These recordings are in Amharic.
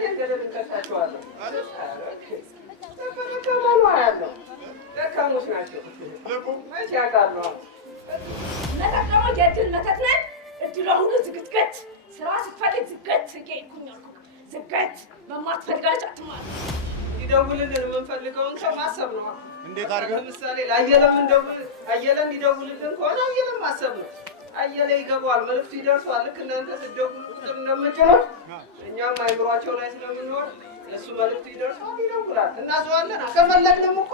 ያሳየን ገደል እንከታቸዋለን። ተፈረከማሉ ያለው ደካሞች ናቸው። መቼ ያውቃሉ? መተት ደግሞ የእድል መተት ነን። እድሏ ሁሉ ዝግትገት ስራ ስትፈልግ ዝገት ጌኩኝ አልኩ ዝገት በማትፈልጋለች አትማር ይደውልልን የምንፈልገውን ሰው ማሰብ ነው። እንዴት አድርገን ለምሳሌ ለአየለም እንደውል አየለን ይደውልልን ከሆነ አየለም ማሰብ ነው። አየለ ይገባዋል፣ መልዕክቱ ይደርሰዋል። ልክ እናንተ ስትደውሉ ቁጥር እንደምንችለው እኛም አይምሯቸው ላይ ስለምንኖር እሱ መልዕክቱ ይደርሰዋል፣ ይደውላል፣ እናዘዋለን። ከፈለግንም እኮ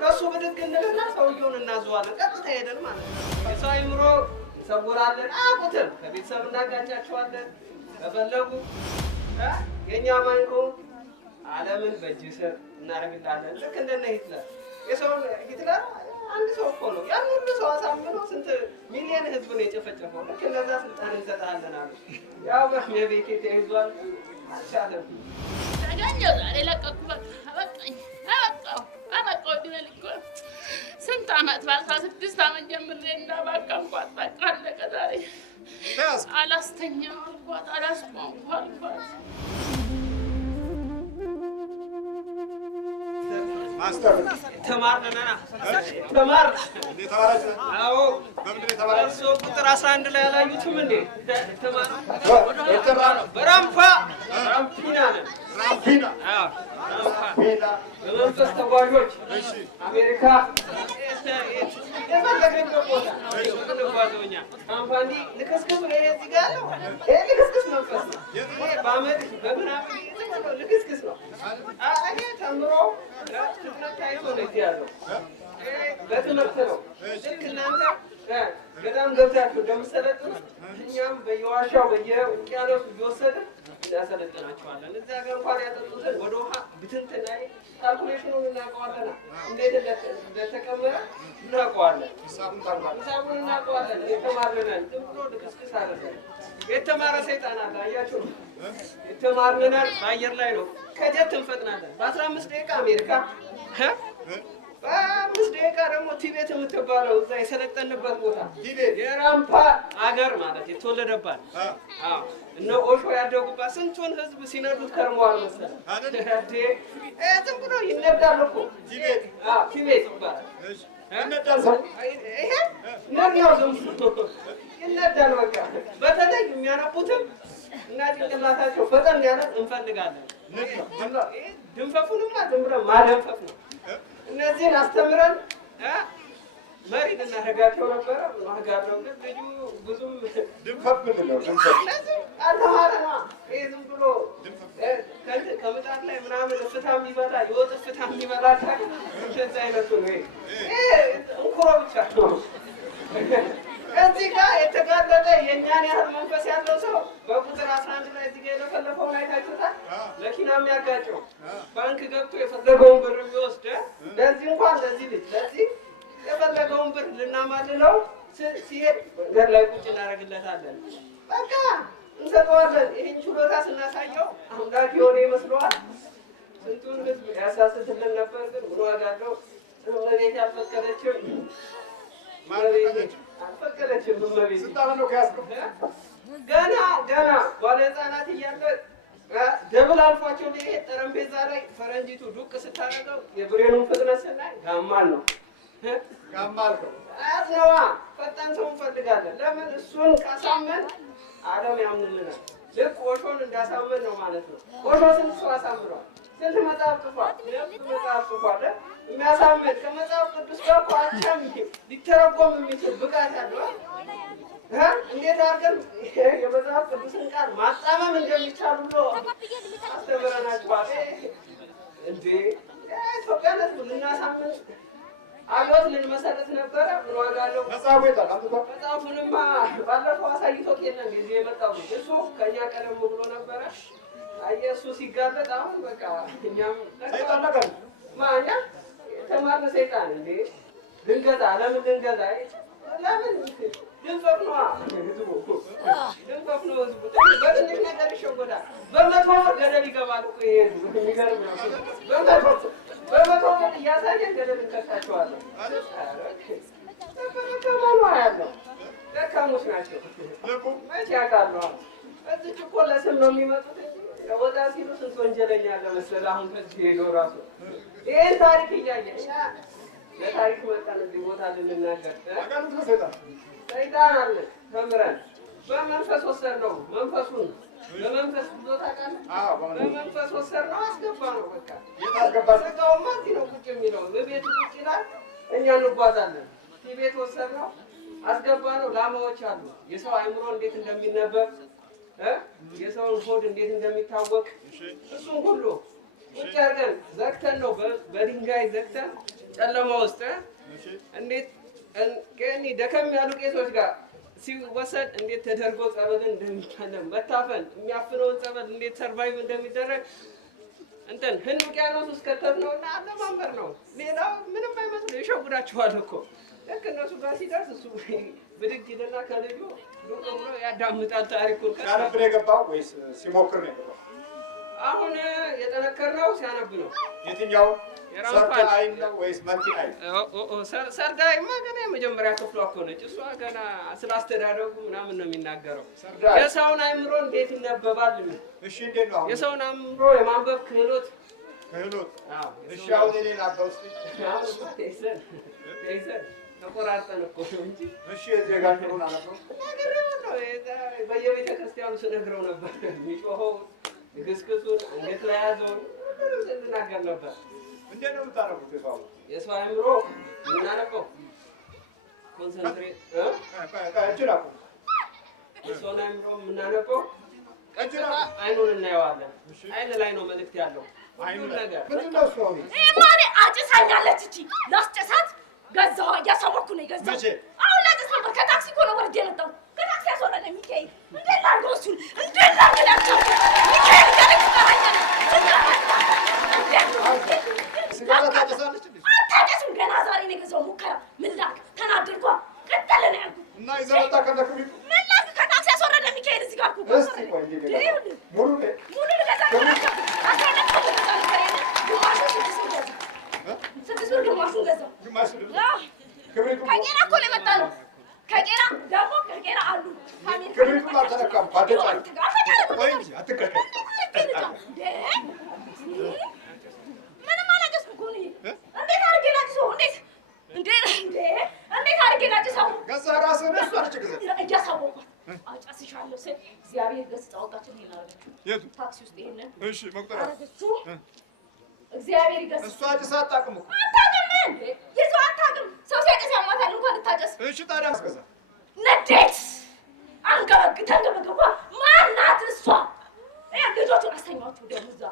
ከእሱ ብድግ እንልና ሰውየውን እናዘዋለን። ቀጥታ ሄደን ማለት ነው። የሰው አይምሮ እንሰውራለን፣ አያውቁትም። ከቤተሰብ እናጋጫቸዋለን። ከፈለጉ የእኛ አይምሮ ዓለምን በእጅ ስር እናደርግላለን። ልክ እንደነ ሂትለር የሰውን ሂትለር አንድ ሰው እኮ ነው ያን ሁሉ ሰው አሳምኖ ስንት ሚሊዮን ህዝብ ነው የጨፈጨፈው። ልክ እንደዛ ስልጣን እንሰጣለን አሉ። ያው በቤቴ ተይዟል፣ አልቻለም። ተገኘው ዛሬ ለቀኩ። በቃኝ፣ አበቃው ድረል እኮ ስንት ዓመት በ16 ዓመት ጀምሬ እንዳባከንኳት በቃ አለቀ። ዛሬ አላስተኛም አልኳት፣ አላስቆምኩ አልኳት። ማስተር ተማርነና ተማር እንዴት ተማራችሁ? አዎ በምንድን ተማራችሁ? ቁጥር 11 ላይ ያላዩትም እንዴ? ተማር በራምፓ ራምፒና ነው። ራምፒና አዎ ራምፒና በመንፈስ ተጓዦች እሺ አሜሪካ የፈለግነው ቦታ እንጓዘውኛ ካምፓኒ ልክስክስ ነው። እዚህ ጋር ነው ልክስክስ መንፈስ ነው። በአመድ በምናምን ልክስክስ ነው። እኔ ተምሮ ትምህርት ታይቶ ነው እዚህ ያለው በትምህርት ነው። ልክ እናንተ ገዳም ገብታችሁ እንደምትሰለጥኑ እኛም በየዋሻው በየውቅያኖሱ እየወሰድን እናሰለጥናቸዋለን። እዚያ ጋር እንኳን ያጠጡትን ወደ ውሃ ብትንትን ላይ ካልኩሌሽኑን እናውቀዋለን። እንዴት እንደተቀመረ እናውቀዋለን። ሂሳቡን እናውቀዋለን። የተማርነን ዝም ብሎ ልክስክስ አደረገ። የተማረ ሰይጣን አለ። አያችሁ፣ የተማርነን በአየር ላይ ነው። ከጀት እንፈጥናለን። በ15 ደቂቃ አሜሪካ፣ በ5 ደቂቃ ደግሞ ቲቤት የምትባለው እዛ የሰለጠንበት ቦታ የራምፓ አገር ማለት የተወለደባት እነ ኦሾ ያደጉባት ስንቱን ህዝብ ሲነዱት ከርመዋል መሰለህ። ዝም ብሎ ይነዳል እኮ ቲቤት ይባላል። ይሄ ነዳው ዝም ብሎ ይነዳል። በቃ በተለይ የሚያነቡትም እና ጭንቅላታቸው ፈጠን ያለ እንፈልጋለን። ድንፈፉንማ ዝም ብለን ማደንፈፍ ነው። እነዚህን አስተምረን መሪ ልናደርጋቸው ነበረ። ዋጋለው ግን ልጁ ብዙም ድንፈፍ ምንድነው? ድንፈፍ አልተማረ ነው። ይሄ ዝም ብሎ ከምጣድ ላይ ምናምን ፍታ የሚበላ የወጥ ፍታ የሚበላ እንደዛ አይነቱ ነው። ይሄ እንኩሮ ብቻ ነው። እዚህ ጋር የተጋለጠ የእኛን ያህል መንፈስ ያለው ሰው በቁጥር 11 ላይ እዚህ ጋር የለፈለፈውን አይታችሁታል። መኪና የሚያጋጨው ባንክ ገብቶ የፈለገውን ብር የሚወስድ ለዚህ እንኳን ለዚህ ልጅ ለዚህ የፈለገውን ብር ልናማልለው ሲሄድ መንገድ ላይ ቁጭ እናደርግለታለን። በቃ እንሰጠዋለን። ይህን ችሎታ ስናሳየው አምላክ የሆነ ይመስለዋል። ስንቱን ህዝብ ያሳስትልን ነበር። ግን ምን ዋጋ አለው? እመቤቴ አልፈቀደችም። አልፈቀደችም። እመቤቴ ስንት ዓመት ነው ከያዝከው? ገና ባለ ህፃናት እያለ ደብል አልፏቸው ሊሄድ ጠረጴዛ ላይ ፈረንጂቱ ዱቅ ስታደርገው የብሬኑን ፍጥነት ስናይ ጋማል ነው። ጋማል ነው አያዝነዋ። ፈጣን ሰው እንፈልጋለን። ለምን? እሱን ካሳመን ዓለም ያምንልናል። ልክ ኦሾን እንዳሳመን ነው ማለት ነው። ኦሾ ስንት ሰው አሳምኗል? ስንት መጽሐፍ ጽፏል? መጽሐፍ ጽፏል የሚያሳምን ከመጽሐፍ ቅዱስ ጋር እኮ አቻም ሊተረጎም የሚችል ብቃት ያለው እንዴት አድርገን የመጽሐፍ ቅዱስን ቃል ማጣመም እንደሚቻል ብሎ አስተምረናችኋል። እንዴ ኢትዮጵያን ህዝብ ልናሳምን አብዮት ልንመሰረት ነበረ። ምን ዋጋ አለው? መጽሐፉ የታል? አንተ መጽሐፉንማ ባለፈው አሳይቶት የለም ጊዜ የመጣው እሱ ከእኛ ቀደም ብሎ ነበረ። አየህ እሱ ሲጋለጥ አሁን በቃ እኛም ሰይጣን ነገር ማኛ የተማርነ ሰይጣን እንዴ ድንገት ዓለምን ድንገት ለምን ድንፈፍ ነዋ ህዝቡ ድንፈፍ ነው ህዝቡ በትንሽ ነገር ይሸወዳል። በመቶ ገደል ይገባል እኮ ይሄ ህዝቡ የሚገርም ነው። በመቶ ገደል እያሳየን ገደል እንከታቸዋለን። ተፈረከማሉ ያለው ደካሞች ናቸው። መቼ ያውቃሉ? እዚች እኮ ለስም ነው የሚመጡት እንጂ ወጣ ሲሉ ስንት ወንጀለኛ አለ መሰለህ። አሁን ከዚህ ሄዶ ራሱ ይሄን ታሪክ እያየ ለታሪክ መጣን እዚህ ቦታ ልንናገር። ሰይጣን አለ ተምረን በመንፈስ ወሰድነው። መንፈሱን በመንፈስ ብሎ ታውቃለህ? በመንፈስ ወሰድነው አስገባ ነው በቃ። ስጋውማ እዚህ ነው ቁጭ የሚለው በቤቱ ቁጭ ይላል። እኛ እንጓዛለን። ቤት ወሰድነው አስገባ ነው። ላማዎች አሉ። የሰው አእምሮ እንዴት እንደሚነበብ የሰውን ሆድ እንዴት እንደሚታወቅ እሱን ሁሉ ቁጭ አድርገን ዘግተን ነው በድንጋይ ዘግተን ጨለማ ውስጥ እንዴት ደከም ያሉ ቄሶች ጋር ሲወሰድ እንዴት ተደርጎ ጸበልን እንደሚታለም መታፈን የሚያፍነውን ጸበል እንዴት ሰርቫይቭ እንደሚደረግ እንትን ህንድ ውቅያኖስ ውስጥ ከተትነውና አለማንበር ነው። ሌላው ምንም አይመስል ይሸጉዳችኋል እኮ ልክ እነሱ ጋር ሲደርስ እሱ ብድግ ይልና ከልጁ ዱቅ ብሎ ያዳምጣል ታሪኩን። ሲያነብ ነው የገባው ወይስ ሲሞክር ነው የገባው? አሁን የጠነከርነው ሲያነብ ነው። የትኛው ሰርዳይ ነው ወይስ መንቲ አይ? ሰርዳይማ ገና የመጀመሪያ ክፍሏ እኮ ነች። እሷ ገና ስላስተዳደጉ ምናምን ነው የሚናገረው። የሰውን አእምሮ እንዴት ይነበባል? እሺ እንዴት ነው የሰውን አእምሮ የማንበብ ክህሎት? አዎ እሺ አሁን እኔ ላባውስ ይዘን ተቆራርጠን እኮ ነው እንጂ እሺ የዜጋችሁን አነበው በየቤተ ክርስቲያኑ ስነግረው ነበር። የሚጮኸው ግስግሱን አንገት ላይ ያዘውን ስናገር ነበር። እንዴት ነው የምታነቡት? የሰው አእምሮ የምናነበው ኮንሰንትሬት የሰውን አእምሮ የምናነበው ቀጥታ አይኑን እናየዋለን። አይን ላይ ነው መልዕክት ያለው ሁሉ ነገር። ማኔ አጭሳኛለች እቺ ላስጨሳት ገዛው እያሳወቅኩ ነው የገዛው። አሁን ላጭስ ነበር ከታክሲ እኮ ነው ወርጄ የመጣሁት። ከታክሲ ያስወረደ ሚካኤል እንዴት ላድርገው? እሱን እንዴት ላድርገው? ሚካኤል ጋር ትጠራኛለህ። ሲጋራ ታጨሳለች እንዴ? አታጨስም። ገና ዛሬ ነው የገዛው። ሙከራ ምን ላድርግ? ተናደድኳ። ቀጠለ ነው ያልኩት እና ይዘመጣ ከነክሪቱ ምን ላድርግ? ከታክሲ ያስወረደ ሚካኤል እዚህ ጋር እኮ እስቲ ቆይ እንዴ ሙሉ ልገዛ ስድስት ብር ግማሹን ገዛው። ከቄራ እኮ ነው የመጣ ነው። ከቄራ ደግሞ ከቄራ አሉ። ክብሪቱን አልተነካም። ምንም አላጨስኩም እኮ እኔ። እንዴት አድርጌ ላጭሰው? እንዴት አድርጌ ላጭሰው? ገዛ ራስህ ነህ። እሷ ነች ገዛ እያሳወቋት አጨስሻለሁ ስል እግዚአብሔር ገስጻ አወጣችሁ። ይሄን አደረገችው። የቱ ታክሲ ውስጥ ይሄንን እሺ መቁጠሪያ አደረገችው። እግዚአብሔር ይገስጽ። እሷ ጭሳ አታውቅም እኮ አታውቅም። ይዘው አታውቅም። ሰው ሲያጨስ ያማታል እንኳን ልታጨስ። እሺ ታዲያ አስገዛ ንዴት ተንገበገባ። ማናት እሷ? ልጆቹን አስተኛኋቸው። ደግሞ እዛ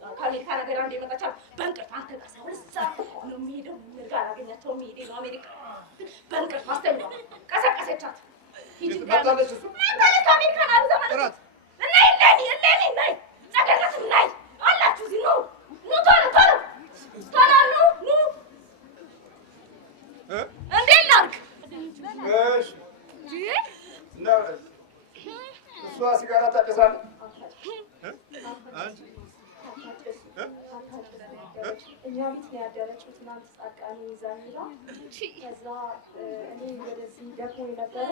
ከአሜሪካ ነገር አንድ የመጣች በእንቅልፍ አንተ ጋር ሰው እዛ ነው የሚሄደው። ምን ጋር አላገኛቸውም። የሚሄደው ነው አሜሪካ። በእንቅልፍ አስተኛኋት። ቀሰቀሰቻት። መጣለች እሱ መጣለች። አሜሪካን አሉ ዘመናት ነይ ጸገነትም ነይ አላችሁ እዚህ ነው። ኑ ቶሎ ኑ። እንዴት ላድርግ? እሺ እሷ ሲጋራ ታጨሳለች። እኛ ቤት ነው ያደረችው። ትናንት ጻድቃኔ ይዛኝ ሄዳ ከዛ እኔ ወደዚህ ደግሞ የነበረ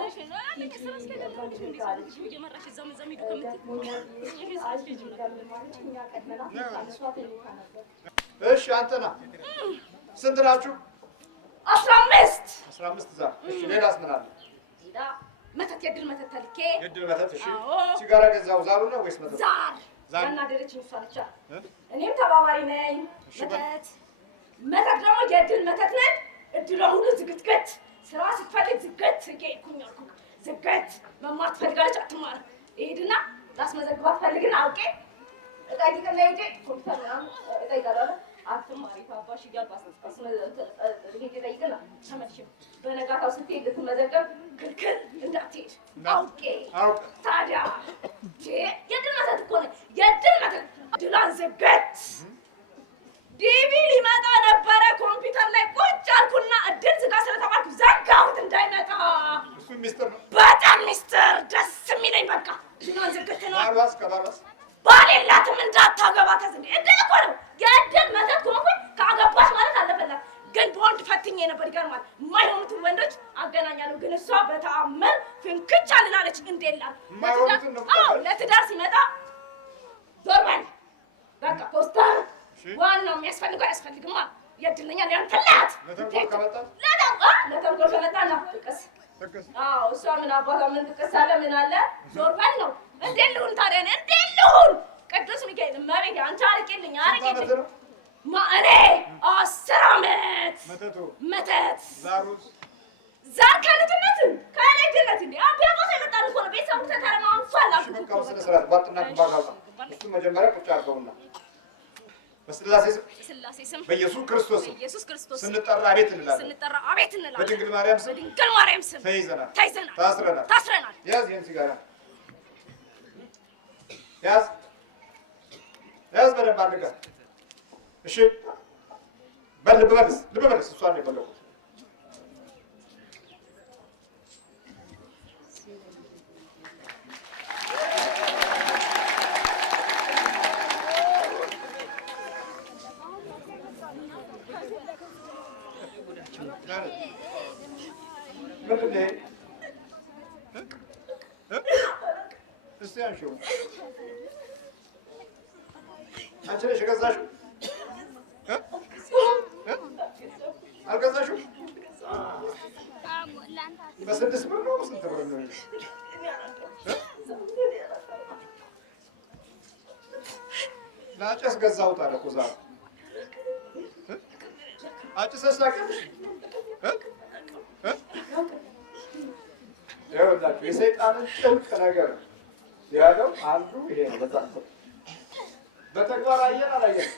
እሺ አንተና ስንት ናችሁ? 15 15 ዛ። እሺ ሌላስ ምን አለ? መተት የድል መተት ተልኬ የድል መተት። እሺ ሲጋራ ገዛው ዛሩ ነው ወይስ መተት? ዛር ያናደደችኝ እሷ ነች። እኔም ተባባሪ ነኝ። መተት ደግሞ የድል መተት ነን። እድሏ ሁሉ ዝግትገት ስራ ስትፈልግ ዝገት ሄድኩኝ አልኩህ። ዝገት መማር ትፈልጋለች አትማርም። እሄድና ላስመዘግባት ፈልግና አውቄ እጠይቅና ሄጄ ኮምፒውተር ምናምን እጠይቃለሁ። አትማሪ ታባሽ እያልኩ ሄጄ እጠይቅና ተመልሼ በነጋታው ስትሄድ ልትመዘገብ ክልክል እንዳትሄድ አውቄ ታዲያ የድል መተት እኮ ነው። የድል መተት ድሏን ዝገት ዲቪ ሊመጣ ነበረ። ኮምፒውተር ላይ ቁጭ አልኩና እድል ዝጋ ስለተባልኩ ዘጋሁት እንዳይመጣ። እሱ ሚስጥር ነው፣ በጣም ሚስጥር። ደስ የሚለኝ በቃ ድሏን ዝግት ነው። ባሏስ ከባሏስ ባል የላትም እንዳታገባ ተዝንዴ እድል እኮ ነው። የእድል መተት ከሆንኩኝ ካገባች ማለት አለፈላት። ግን በወንድ ፈትኜ ነበር። ይገርማል። የማይሆኑትን ወንዶች አገናኛለሁ። ግን እሷ በተአምር ፍንክች አልላለች። እንዴላ ለትዳር ሲመጣ ዞር በል ዋናው የሚያስፈልገው አያስፈልግማ የድልኛ ያንተላት ለተንኮል ከመጣ ለተንኮል ከመጣ ነው ጥቀስ አዎ እሷ ምን አባቷ ምን ትቀሳለ ምን አለ ዞር በል ነው እንዴት ልሁን ታዲያ እንዴት ልሁን ቅዱስ ሚካኤል ማቤት አንቺ አርቂልኝ ማእኔ 10 ዓመት መተት ዛር ከልጅነት እንዴ አባቷ የመጣል እኮ ነው ቤተሰቡ ተከረማው ፋላሽ በቃ ስለ ስርዓት ባጥና ባጋጋ እሱ መጀመሪያ ቁጭ አድርገውና በስላሴ ስም በኢየሱስ ክርስቶስ ስንጠራ አቤት እንላለን በድንግል ማርያም ስም ተይዘናል ታስረናል ያዝ ይሄን ሲጋራ ያዝ በደንብ አድርጋ እሺ ልብ በልስ እሷን ነው የፈለኩት አንቺ ነሽ የገዛሽው? አልገዛሽው? በ6 ብር ነው ስንት ብር ነው? ለአጨስ ገዛሁት አለ እኮ ዛሬ አጭሰሽ ታውቂያለሽ? ይኸውላችሁ የሰይጣንን ጭንቅ ነገር ያለው አንዱ ይሄ ነው። በጣም በተግባር አየን አላየን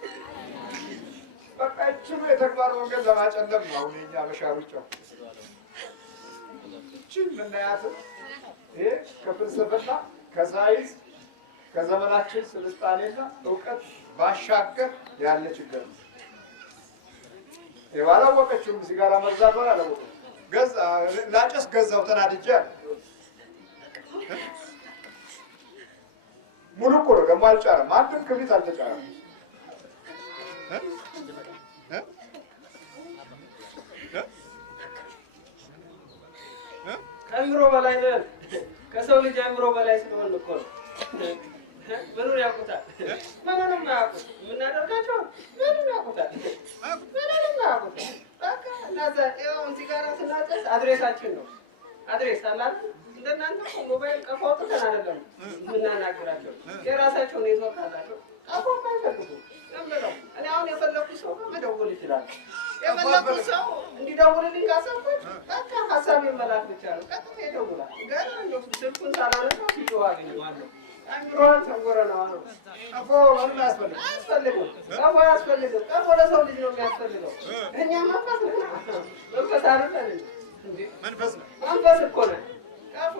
በቃ እችሉ የተግባር መንገድ ለማጨለም ነው። አሁን የኛ በሻሩጫው እችን ምናያትም ይሄ ከፍልስፍና ከሳይንስ ከዘመናችን ስልጣኔና እውቀት ባሻገር ያለ ችግር ነው። አላወቀችውም። ሲጋራ መግዛቷን አላወቀችም። ገዛ ላጨስ ገዛው ተናድጄ ሙሉ እኮ ነው ደግሞ አልጫረም። አንድም ክብሪት አልተጫረም። ከአእምሮ በላይ ነን። ከሰው ልጅ አእምሮ በላይ ስለሆን እኮ ነው። ምኑን ያውቁታል? ምኑንም አያውቁት። የምናደርጋቸው ምኑን ያውቁታል? ምኑንም አያውቁት። በቃ እናዛ ይኸው ሲጋራ ስናጨስ አድሬሳችን ነው። አድሬስ አላል እንደናንተ እኮ ሞባይል ቀፎ አውጥተን አይደለም የምናናግራቸው። የራሳቸው ኔትወርክ አላቸው። ቀፎ አይፈልጉም። እኔ አሁን የፈለኩት ሰው መደወል ይችላል። የፈለኩት ሰው እንዲደውልልኝ ካሰብኩት በቃ ሀሳቤን መላክ ብቻ ነው። ቀጥታ ይደውላል። ገና እንደው ስልኩን ሳላነሳው ሲጮህ አገኘዋለሁ። አእምሮዋን ሰወረነዋ ነው። ቀፎ ምንም አያስፈልግም። ቀፎ አያስፈልግም። ቀፎ ለሰው ልጅ ነው የሚያስፈልገው። እኛ መንፈስ አይደለን እንዴ? መንፈስ እኮ ነን። ቀፎ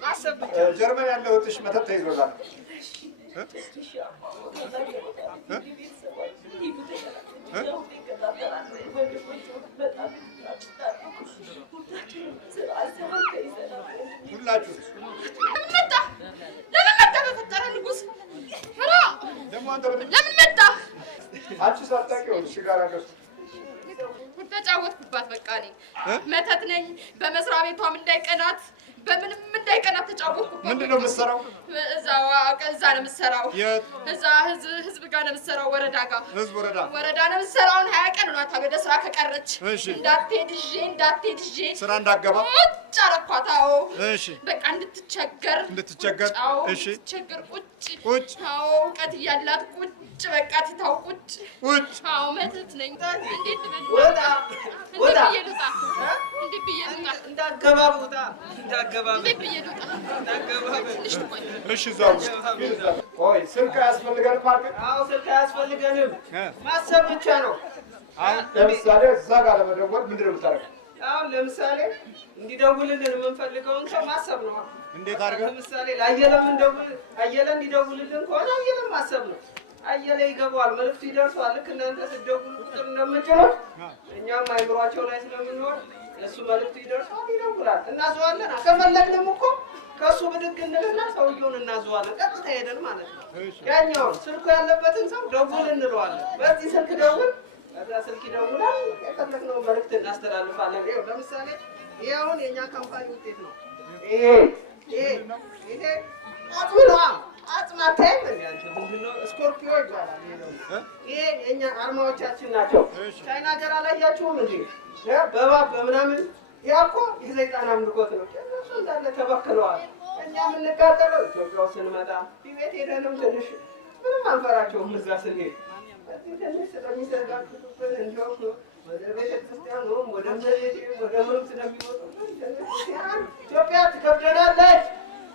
ማሰብ ብቻ። ጀርመን ያለው እህትሽ መተት ተይዞታል። ሁላችሁ ለምን መጣ? አንቺ ሳታውቂው ሲጋራ ገዝቶ ተጫወትኩባት። በቃ እኔ መተት ነኝ። በመስሪያ ቤቷም እንዳይቀናት በምንም እንዳይቀናት ተጫወትኩባት። ምንድን ነው የምትሰራው? እዛ ነው የምትሰራው። እዛ ህዝብ ጋር ነው የምትሰራው። ወረዳ ነው የምትሰራው። 20 ቀን ሆኗታል ወደ ስራ ከቀረች። እንዳትሄድ ይዤ ስራ እንዳትገባ ቁጭ አደረኳት። አዎ በቃ እንድትቸገር እሺ ትቸገር ቁጭ አዎ እውቀት እያላት ቁጭ በቃ ትታው ቁጭ አዎ መተት ነኝ። እንዴት ወጣ እንዴት ብዬ ልውጣ? እንዳትገባ እሺ እዛው ቆይ ስልክ አያስፈልገንም ማለት? አዎ ስልክ አያስፈልገንም። ማሰብ ብቻ ነው። አሁን ለምሳሌ እዛ ጋር ለመደወል ምንድን ነው የምታደርገው? አሁን ለምሳሌ እንዲደውልልን የምንፈልገውን ሰው ማሰብ ነው። እንዴት አድርገን? ለምሳሌ አየለ እንዲደውልልን ከሆነ አየለን ማሰብ ነው። አየለ ይገባዋል፣ መልዕክቱ ይደርሰዋል። ልክ እናንተ ስትደውሉ ቁጥር እንደምንችለው እኛም አይምሯቸው ላይ ስለምንኖር እሱ መልዕክቱ ይደርሰዋል፣ ይደውላል፣ እናዘዋለን። ከፈለግንም እኮ ከእሱ ብድግ እንልና ሰውየውን እናዘዋለን። ቀጥታ ሄደን ማለት ነው። ያኛውን ስልኩ ያለበትን ሰው ደውል እንለዋለን። በዚህ ስልክ ደውል፣ ከዛ ስልክ ይደውላል። የፈለግነውን መልዕክት እናስተላልፋለን። ይኸው ለምሳሌ ይሄ አሁን የእኛ ካምፓኒ ውጤት ነው። ይሄ አጥም ነው። አጥም አታይም? ምንድን ነው ስኮርፒዮ ቶኪዮ ይባላል። ይሄ የእኛ አርማዎቻችን ናቸው። ቻይና ሀገር አላያችሁም እንዴ? በባብ በምናምን ያ እኮ የሰይጣን አምልኮት ነው። እነሱ እንዳለ ተበክለዋል። እኛ የምንቃጠለው ኢትዮጵያ ውስጥ ስንመጣ ቲቤት ሄደንም ትንሽ ምንም አንፈራቸውም። እዛ ስንሄድ እዚህ ትንሽ ስለሚሰጋግጡብን እንዲያው ወደ ቤተክርስቲያኑም ወደ መሬት ወደ ምንም ስለሚወጡ ኢትዮጵያ ትከብደናለች።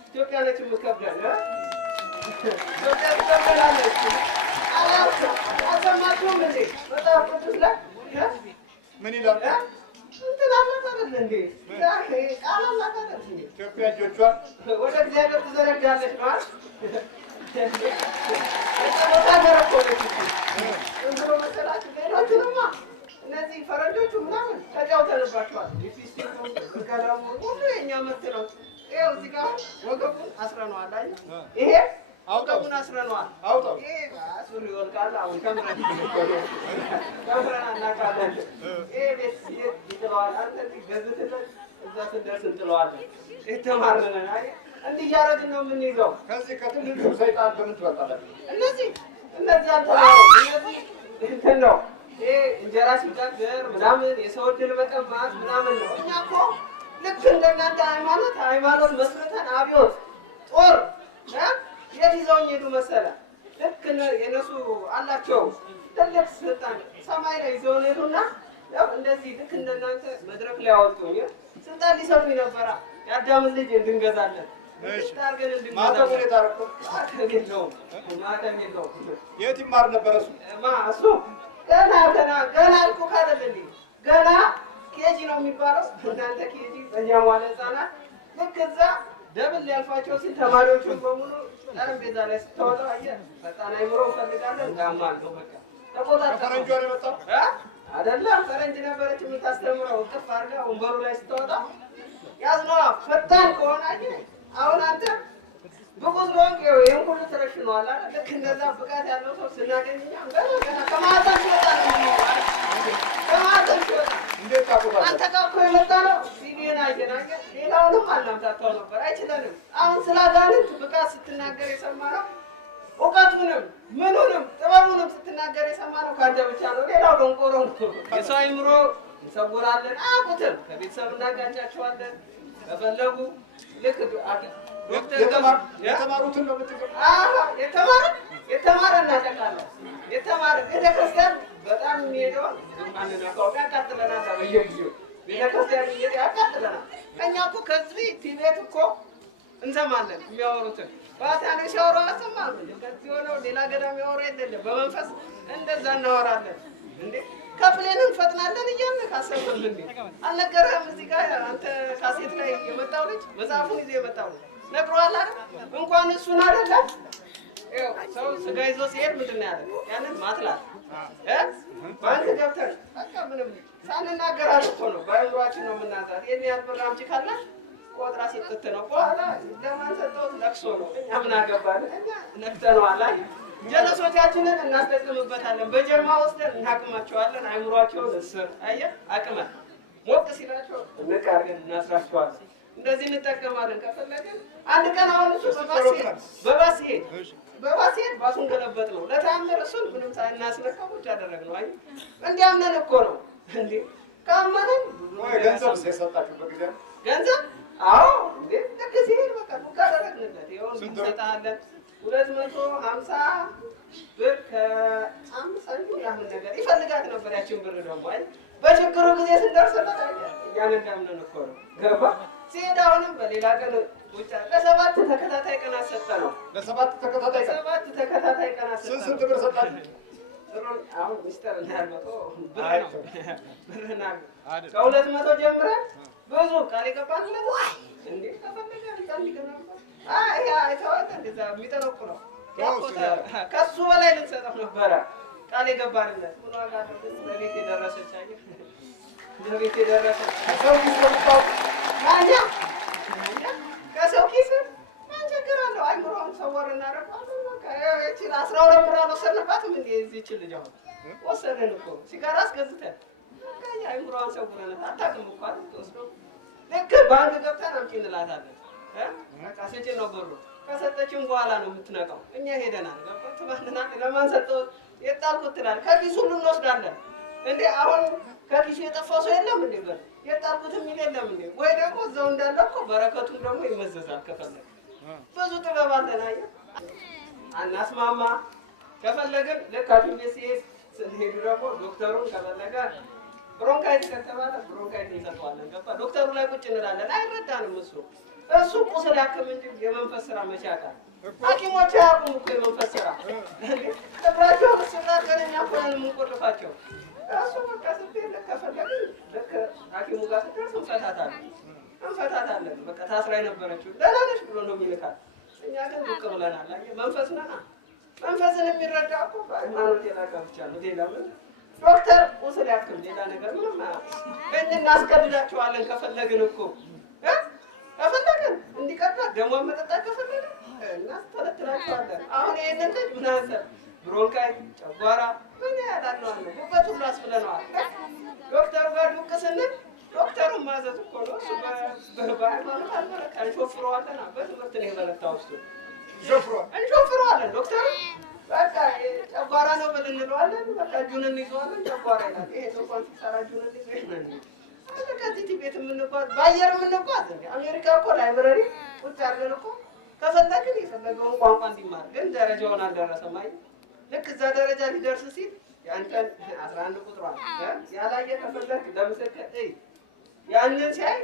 ኢትዮጵያ ነች የምትከብደን። ኢትዮጵያ ትከብደናለች። አልሰማችሁም እንዴ? መጽሐፍ ቅዱስ ላይ ምን ይላል? እንትን አላት አይደል እንዴ? ቃል አላት አይደል እንዴ? ኢትዮጵያ እጆቿን ወደ እግዚአብሔር ትዘረጋለች ነው አይደል? የጸሎት ሀገር እኮ ነች። ዝም ብሎ መሰላችሁ? ሌሎቹንማ እነዚህ ፈረንጆቹ ምናምን ተጫውተንባቸዋል። ሊፕስቲኩ ቀለሙ ሁሉ የእኛ ምርት ነው። ይኸው እዚህ ጋር ወገቡን አስረነዋል። አየህ? ይሄ ወገቡን አስረነዋል። ይሄ ሱሪ ይወልቃል። አሁን ተምረን እናውቃለን። ይሄ ቤት ይጥለዋል። አንተ ገዝትለት እዛ ስንደርስ እንጥለዋለን። የተማርን ነን። አየህ? እንዲህ እያደረግን ነው የምንይዘው። ከዚህ ከትልቁ ሰይጣን በምን ትበልጣለህ? እነዚህ አልተማሩ። እነዚህ እንትን ነው ይሄ እንጀራ ሲጋገር ምናምን የሰው እድል መቀማት ምናምን ነው። እኛ እኮ ልክ እንደናንተ ሃይማኖት መስርተን አብዮት ጦር የት ይዘውኝ ሄዱ መሰለህ? ልክ የነሱ አላቸው ትልቅ ስልጣን ሰማይ ላይ ይዘውን ሄዱና እንደዚህ ልክ እንደናንተ መድረክ ላይ አወጡኝ። ስልጣን ሊሰጡኝ ነበራ። የአዳምን ልጅ እንድንገዛለን ማተሙን የታረቀው ማተም የለውም። የት ይማር ነበረ እሱ? እሱ ገና አልኩህ አይደል እንዴ? ገና ኬጂ ነው የሚባለው። እናንተ ኬጂ በእኛ መዋለ ሕፃናት ልክ እዛ ደብል ሊያልፋቸው ሲል ተማሪዎቹን በሙሉ ጠረጴዛ ላይ ስታወጣው አየህ፣ ፈጣን አይምሮ እንፈልጋለን ጋማል ነው በቃ ተቆጣጠረ። ፈረንጇ ነው የመጣው አይደለም? ፈረንጅ ነበረች የምታስተምረው። እቅፍ አድርጋ ወንበሩ ላይ ስታወጣ ያዝነዋ ፈጣን ከሆነ አየህ። አሁን አንተ ብቁ ስለሆንክ ይሄን ሁሉ ትረሽነዋል አይደል? ልክ እንደዛ ብቃት ያለው ሰው ስናገኝ እኛ ገና ከማህፀን ሲወጣ ነው። ከማህፀን ሲወጣ እንዴት ታውቃለህ? አንተ ጋር እኮ የመጣ ነው። ሲዲና አየናገ ሌላውንም አናምታታው ነበር። አይችለንም። አሁን ስለ አጋንንት ብቃት ስትናገር የሰማነው እውቀቱንም ምኑንም ጥበቡንም ስትናገር የሰማነው ከአንተ ብቻ ነው። ሌላው ደንቆሮ ነው። የሰው አይምሮ እንሰውራለን። አያውቁትም። ከቤተሰብ እናጋጫቸዋለን ከፈለጉ ልክ የተማሩትን ነው የምትገ የተማረ እናጠቃለን። የተማረ ቤተክርስቲያን በጣም የሚሄደውን ማንነካው ያቃጥለናል። በየጊዜው ቤተክርስቲያን እየሄደ ያቃጥለናል። እኛ እኮ ከዚህ ቲቤት እኮ እንሰማለን የሚያወሩትን ባታኔ ሲያወሩ አሰማም። ከዚህ ሆነው ሌላ ገዳም ያወሩ የለም። በመንፈስ እንደዛ እናወራለን እንዴ ከፍሌን እንፈጥናለን እያልን ካሰብን እንዴ አልነገረህም? እዚህ ጋር አንተ ካሴት ላይ የመጣው ልጅ መጽሐፉን ይዞ የመጣው ልጅ ነግሮሃል አይደል? እንኳን እሱን አይደለም ሰው ስጋ ይዞ ሲሄድ ምንድን ነው ያለ? ያንን ማትላት ባንክ ገብተን በቃ ምንም ሳንናገራት እኮ ነው በአይምሯችን ነው የምናዛት። ይህን ያህል ብር አምጪ ካላት ቆጥራ ስትት ነው። በኋላ ለማን ሰጠሁት? ለቅሶ ነው። እኛ ምን አገባን? እኛ ነክተነዋል። ጀለሶቻችንን እናስጠቅምበታለን። በጀማ ወስደን እናቅማቸዋለን። አይምሯቸውን እስር አየህ አቅመን ሞቅ ሲላቸው ንቅ አድርገን እናስራቸዋለን። እንደዚህ እንጠቀማለን። ከፈለግን አንድ ቀን አሁን እሱ በባስ ሲሄድ ባሱን ገለበጥ ነው ለተአምር እሱን ምንም ሳናስነካው ቁጭ ያደረግነው። አየህ እንዲያምነን እኮ ነው እንዴ። ካመንን ገንዘብ የሰጣችሁበት ጊዜ ገንዘብ አዎ እንዴ ልክ ሲሄድ በቃ ዱካ አደረግንለት። ይኸውልህ እንሰጥሃለን 250 ብር ከ5 ሳንቲም ምናምን ነገር ይፈልጋት ነበር። ያችን ብር ደግሞ አይ በችግሩ ጊዜ ስንደርስለት እኛን እንዳምነን እኮ ነው ገባ። ሲሄድ አሁንም በሌላ ቀን ውጭ ለሰባት ተከታታይ ቀናት ሰጠነው። ለሰባት ተከታታይ ቀናት ሰጠነው። ስንት ብር ሰጣችሁ? አሁን ሚስተር እንዳልመጣው ብር ነው ከ200 ጀምረን ብዙ ቃል የገባንለት እንዴ ተፈለገ እንጠልቅ ነበር። የሚጠነቁለው ከሱ በላይ ልንሰጠው ነበረ ቃል የገባንለት። ምን ዋጋ አለው? ለቤት የደረሰች አየህ፣ ለቤት የደረሰች ከሰው ኪስ ምን ችግር አለው? አይምሮውን ሰወር እናደርገዋለን። 12 ብር አልወሰድንባትም እንዴ? እዚህችን ልጅ አሁን ወሰድን እኮ ሲጋራ አስገዝተን አይምሮዋን ሰውረናት። አታውቅም እኮ አይደል? ተወስዶ ልክ ባንክ ገብተን አምጪ እንላታለን። በቃ ስጪን ነው ብሩ። ከሰጠችን በኋላ ነው የምትነቃው። እኛ ሄደናል ገባ ትባልናል ለማን ሰጠሁት? የጣልኩት ትላለህ። ከኪሱ ሁሉ እንወስዳለን እንዴ? አሁን ከኪሱ የጠፋው ሰው የለም እንዴ? በል የጣልኩት የሚል የለም እንዴ? ወይ ደግሞ እዛው እንዳለ እኮ በረከቱን ደግሞ ይመዘዛል። ከፈለግ ብዙ ጥበብ አለን። አየህ አናስማማ ከፈለግን ልክ ሐኪም ቤት ሲሄድ ስንሄዱ ደግሞ ዶክተሩን ከፈለገ ብሮንካይት ከተባለ ብሮንካይት እንሰጠዋለን። ገባ? ዶክተሩ ላይ ቁጭ እንላለን። አይረዳንም እሱ ቁስል ያክም እንጂ የመንፈስ ስራ መቼ ያውቃል? ሐኪሞች አያውቁም እኮ የመንፈስ ስራ። ጥፍራቸው ስናገር እኛ እኮ ነን የምንቆርፋቸው። እሱ በቃ ስትሄድ ልክ ከፈለግን ልክ ሐኪሙ ጋር ስትደርስ እንፈታታለን። በቃ ታስራ የነበረችው ደህና ነሽ ብሎ ነው የሚልካል። እኛ ግን ብቅ ብለናል። አየህ መንፈስ ነና መንፈስን የሚረዳ እኮ ሃይማኖት የላቀ ብቻ ነው። ሌላ ምን ዶክተር ቁስል ያክም ሌላ ነገር ምንም አያውቅም። እናስገድዳቸዋለን ከፈለግን እኮ ከፈለግን እንዲቀጣ ደሞ መጠጣት ከፈለግን እናስተለትላቸዋለን። አሁን ይህንን ልጅ ምን አሰብ ብሮንካይት ጨጓራ ምን ያላለው ጉበት ሁሉ አስብለነዋል። ዶክተሩ ጋር ዱቅ ስንል ዶክተሩን ማዘዝ እኮ ነው። እሱ በሃይማኖት አልበረካ እንሾፍረዋለን። በትምህርት ነው የበረታ ውስጡ እንሾፍረዋለን። ዶክተሩ በቃ ጨጓራ ነው ብል እንለዋለን። በቃ እጁን እንይዘዋለን። ጨጓራ ይላል። ይሄ እንኳን ሲሰራ እጁን እንይዘዋለን። ከዚህ ቤት የምንጓዝ በአየር የምንጓዝ አሜሪካ እኮ ላይብረሪ ቁጭ አድርገን እኮ ከፈለግን የፈለገውን ቋንቋ እንዲማር ግን ደረጃውን አልደረሰም። አይ ልክ እዛ ደረጃ ሊደርስ ሲል የአንተን 11 ቁጥሯን ያላየ ከፈለግ ለምስክር ያንን ሲያይ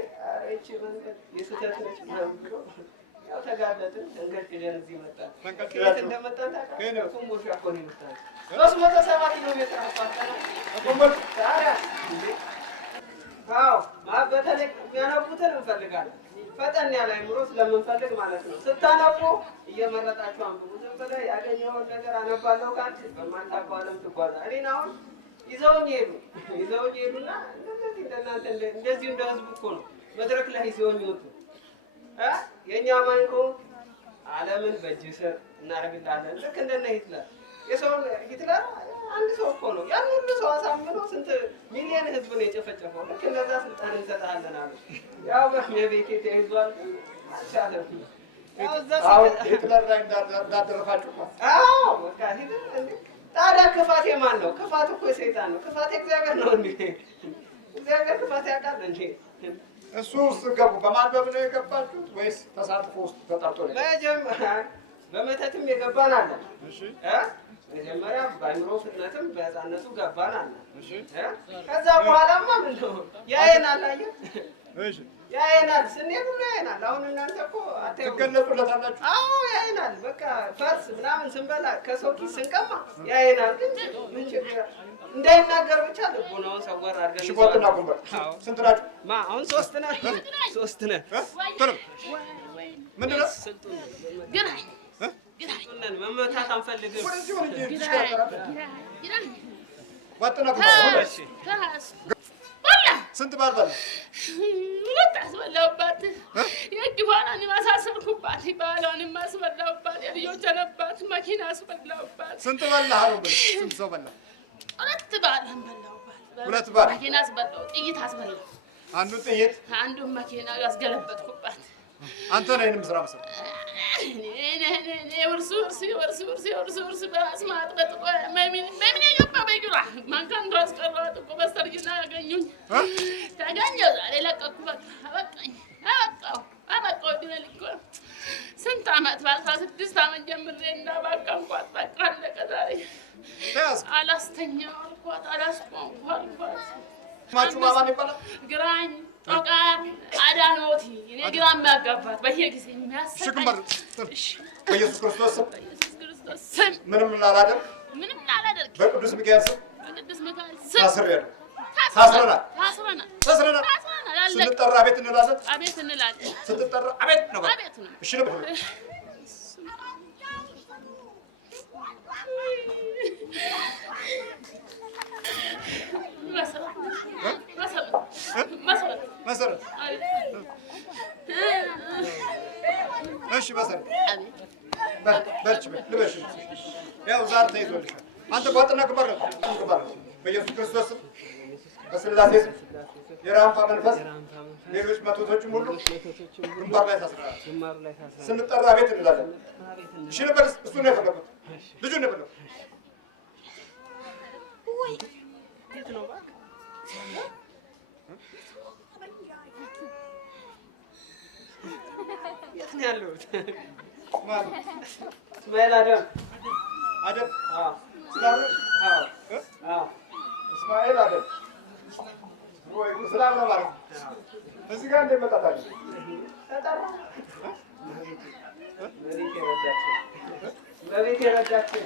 እቺ መንገድ የስህተት ነች ምናምን ብሎ ያው ተጋለጥን። ተንቀጥቅጠን እዚህ መጣን። ከየት እንደመጣን ታውቃለህ? ኮምቦልቻ እኮ ነው የመጣን። 370 ኪሎ ሜትር አስፋልተናል። ኮምቦልቻ ታዲያ እንዴ! አዎ በተለይ የሚያነቡትን እንፈልጋለን። ፈጠን ያለ አእምሮ ስለምንፈልግ ማለት ነው። ስታነቡ እየመረጣችሁ አንብቡ። ዝም ብለህ ያገኘውን ነገር አነባለሁ ካልክ በማታውቀው ዓለም ትጓዛለህ። እኔን አሁን ይዘውኝ ሄዱና እንደዚህ እንደናንተ እንደዚሁ እንደ ህዝቡ እኮ ነው መድረክ ላይ ይዘውኝ ወጡ። የእኛ ማንኮ ዓለምን በእጅ ስር እናደርግልሃለን። ልክ እንደነ ሂትለር የሰውን ሂትለር አንድ ሰው እኮ ነው ያን ሁሉ ሰው አሳምኖ ስንት ሚሊዮን ህዝብ ነው የጨፈጨፈው። ልክ እንደዛ ስልጣን እንሰጥሃለን አሉ። ያው በቤቴ ተይዟል አልቻለም። ያው እዛ ሂትለር ላይ እንዳደረፋችሁ እኮ በቃ ታዲያ ክፋት የማን ነው? ክፋት እኮ የሰይጣን ነው። ክፋት እግዚአብሔር ነው እንዴ? እግዚአብሔር ክፋት ያውቃል እንዴ? እሱ ውስጥ ገቡ። በማንበብ ነው የገባችሁት ወይስ ተሳትፎ ውስጥ ተጠርቶ ነው? መጀመሪያ በመተትም የገባን አለ። እሺ መጀመሪያ በአይምሮ ፍጥነትም በህፃነቱ ገባን አለ። እሺ ከዛ በኋላማ ምን ነው ያየናል። አየህ እሺ ያየናል። ስንሄድ ሁሉ ያየናል። አሁን እናንተ እኮ ትገለጡለታላችሁ። አዎ ያየናል። በቃ ፈርስ ምናምን ስንበላ ከሰው ኪስ ስንቀማ ያየናል። ግን ምን ችግር እንዳይናገር ብቻ ልቦናውን ሰወር አድርገን ሽቦትና ጉንበር ስንት ናችሁ? አሁን ሶስት ነን። ምንድን ነው ግን መመታት አንፈልግም። ስንት ባል በላ? ሁለት አስበላሁባት። የእጅኋን ማሳሰርኩባት፣ ባሏን አስበላሁባት፣ የልጆች አነባት፣ መኪና አስበላሁባት። ስንት በላህ ነው ብለህ? ስንት ሰው በላህ? ሁለት ባል በላሁባት። ሁለት ባል መኪና አስበላሁ፣ ጥይት አስበላሁ። አንዱን ጥይት አንዱን መኪና አስገለበጥኩባት። አንተ ነህ ይሄንም ስራ መሰለህ? እኔ ውርስ በስማት በጥቆ መሚን የገባ በግራ ማንካን ድረስ ቀረዋት እኮ በስተርጅና ያገኙኝ ተገኘው። ዛሬ ለቀኩ። በቃ አበቃው ድነል እኮ ስንት ዓመት በ16 ዓመት ጀምሬ እንዳባከንኳት በቃ አለቀ። ዛሬ አላስተኛው አልኳት፣ አላስቆምኩ አልኳት። ማቹ ማማን ይባላል? ግራኝ ጦቃር አዳኖቲ እኔ ግራ የሚያጋባት በየጊዜ የሚያሰቃይ በኢየሱስ ክርስቶስ ስም ምንም ላላደርግ በቅዱስ ሚካኤል ስም ታስረናል። ስንጠራ አቤት እንላለን። ስትጠራ አቤት ነው። እሺ ነው። መሰረት እሺ፣ መሰረት በርቺ፣ ልበሽ። ያው ዛር ተይዞልሻል። አንተ ቧጥና ግንባር በኢየሱስ ክርስቶስ በስላሴ ስም የራንፋ መንፈስ ሌሎች መቶቶችም ሁሉ ግንባር ላይ ታስረዋል። ስንጠራ ቤት እንላለን። እሺ ነበር። እሱ ነው የፈለኩት፣ ልጁ ነው የፈለኩት። የት ነው እባክህ? የት ነው ያለሁት? እስማኤል አደም አደም እስማኤል አደም ወይ ሰላም ነው ማለት እዚህ ጋር እንደ መጣጣል ተጠራ። በቤት የረዳችን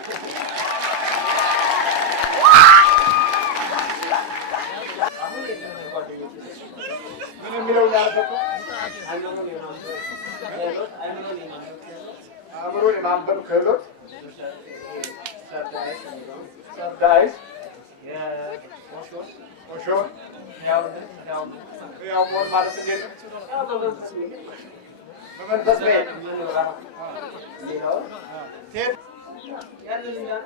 አሁን ምን የሚለው ያለፈው አእምሮን የማንበብ ክህሎት ሰርዳይስ ኦሾ ያው ሞር ማለት እንዴት ነው? በመንፈስ መሄድ ሴት ያንን እንዳለ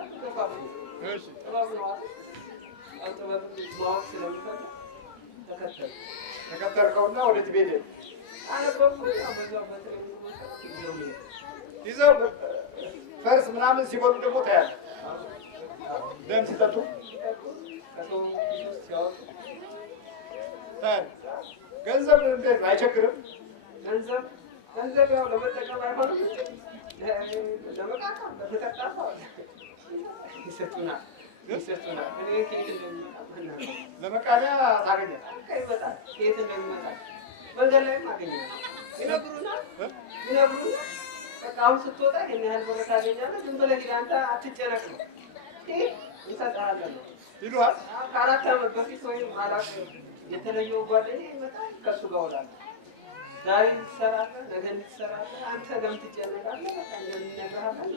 ተከተልከውና ወደ ቤት ይዘው ፈርስ ምናምን ሲበሉ ደግሞ ታያለህ። ደም ሲጠጡ ገንዘብ እንዴት አይቸግርም? ገንዘብ ያው ለመጠቀም አይሆንም። ለመቃቃም ለተጠጣፋ ይሰጡናል። እኔ ከየት እንደሚመጣ ለመቃሚያ ታገኛለህ። ይመጣል። ከየት እንደሚመጣ መንገድ ላይም አገኛለሁ። ይነግሩናል። በቃ አሁን ስትወጣ ይሄን ያህል ብር ታገኛለህ። ዝም ብለህ ሂድ አንተ አትጨነቅ ነው እንሰጥሃለን ይሉሃል። ከ4 ዓመት በፊት ወይም አላውቅም የተለየው ጓደኛዬ ይመጣል። ከእሱ ጋር እውላለሁ። ዛሬ ትሰራለህ፣ ነገ ትሰራለህ። አንተ ለምን ትጨነቃለህ? በቃ እንደምንነግርሃለን።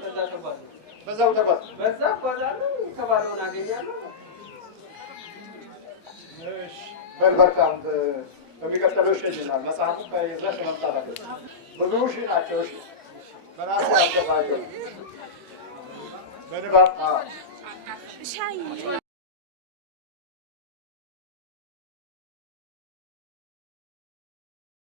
በዛው ተጓዝ። በዛ እጓዛለሁ። የተባለውን አገኛለሁ። እሺ በል በቃ በሚቀጥለው ይሸኝናል። መጽሐፉ ይዘሽ መምጣት አለብህ። ብዙ ሺህ ናቸው። እሺ በራስህ አልገባቸው በንባብ